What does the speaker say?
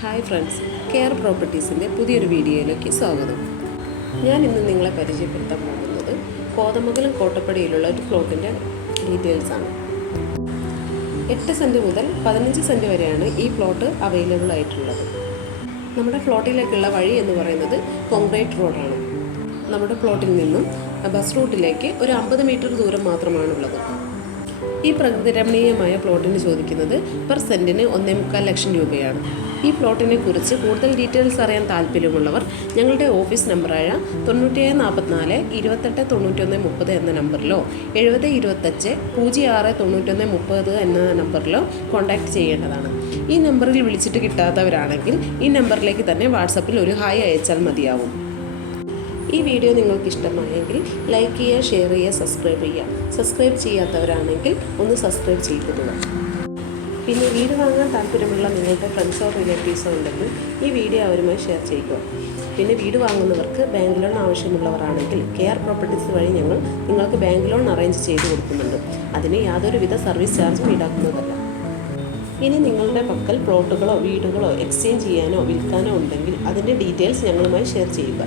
Hi friends care പ്രോപ്പർട്ടീസിന്റെ പുതിയൊരു വീഡിയോയിലേക്ക് സ്വാഗതം. ഞാൻ ഇന്ന് നിങ്ങളെ പരിചയപ്പെടുത്താൻ പോകുന്നത് കോതമംഗലം കോട്ടപ്പടിയിലുള്ള ഒരു പ്ലോട്ടിന്റെ ഡീറ്റെയിൽസ് ആണ്. എട്ട് സെന്റ് മുതൽ പതിനഞ്ച് സെന്റ് വരെയാണ് ഈ പ്ലോട്ട് അവൈലബിൾ ആയിട്ടുള്ളത്. നമ്മുടെ പ്ലോട്ടിലേക്കുള്ള വഴി എന്ന് പറയുന്നത് കോൺക്രീറ്റ് റോഡാണ് നമ്മുടെ പ്ലോട്ടിൽ നിന്നും ബസ് റൂട്ടിലേക്ക് ഒരു അമ്പത് മീറ്റർ ദൂരം മാത്രമാണുള്ളത്. ഈ പ്രകൃതി രമണീയമായ പ്ലോട്ടിന് ചോദിക്കുന്നത് പെർ സെന്റിന് ഒന്നേ മുക്കാൽ ലക്ഷം രൂപയാണ്. ഈ പ്ലോട്ടിനെ കുറിച്ച് കൂടുതൽ ഡീറ്റെയിൽസ് അറിയാൻ താല്പര്യമുള്ളവർ ഞങ്ങളുടെ ഓഫീസ് നമ്പറായ തൊണ്ണൂറ്റിയേഴ് നാൽപ്പത്തിനാല് ഇരുപത്തെട്ട് തൊണ്ണൂറ്റൊന്ന് മുപ്പത് എന്ന നമ്പറിലോ എഴുപത് ഇരുപത്തഞ്ച് പൂജ്യം ആറ് തൊണ്ണൂറ്റൊന്ന് മുപ്പത് എന്ന നമ്പറിലോ കോൺടാക്റ്റ് ചെയ്യേണ്ടതാണ്. ഈ നമ്പറിൽ വിളിച്ചിട്ട് കിട്ടാത്തവരാണെങ്കിൽ ഈ നമ്പറിലേക്ക് തന്നെ വാട്സപ്പിൽ ഒരു ഹായ് അയച്ചാൽ മതിയാവും. ഈ വീഡിയോ നിങ്ങൾക്ക് ഇഷ്ടമായെങ്കിൽ ലൈക്ക് ചെയ്യുക ഷെയർ ചെയ്യുക സബ്സ്ക്രൈബ് ചെയ്യുക. സബ്സ്ക്രൈബ് ചെയ്യാത്തവരാണെങ്കിൽ ഒന്ന് സബ്സ്ക്രൈബ് ചെയ്തിടുക പിന്നെ വീട് വാങ്ങാൻ താല്പര്യമുള്ള നിങ്ങളുടെ ഫ്രണ്ട്സോ റിലേറ്റീവ്സോ ഉണ്ടെങ്കിൽ ഈ വീഡിയോ അവരുമായി ഷെയർ ചെയ്യുക. പിന്നെ വീട് വാങ്ങുന്നവർക്ക് ബാങ്ക് ലോൺ ആവശ്യമുള്ളവരാണെങ്കിൽ കെ ആർ പ്രോപ്പർട്ടീസ് വഴി ഞങ്ങൾ നിങ്ങൾക്ക് ബാങ്ക് ലോൺ അറേഞ്ച് ചെയ്ത് കൊടുക്കുന്നുണ്ട്. അതിന് യാതൊരുവിധ സർവീസ് ചാർജും ഈടാക്കുന്നതല്ല. ഇനി നിങ്ങളുടെ പക്കൽ പ്ലോട്ടുകളോ വീടുകളോ എക്സ്ചേഞ്ച് ചെയ്യാനോ വിൽക്കാനോ ഉണ്ടെങ്കിൽ അതിന്റെ ഡീറ്റെയിൽസ് ഞങ്ങളുമായി ഷെയർ ചെയ്യുക.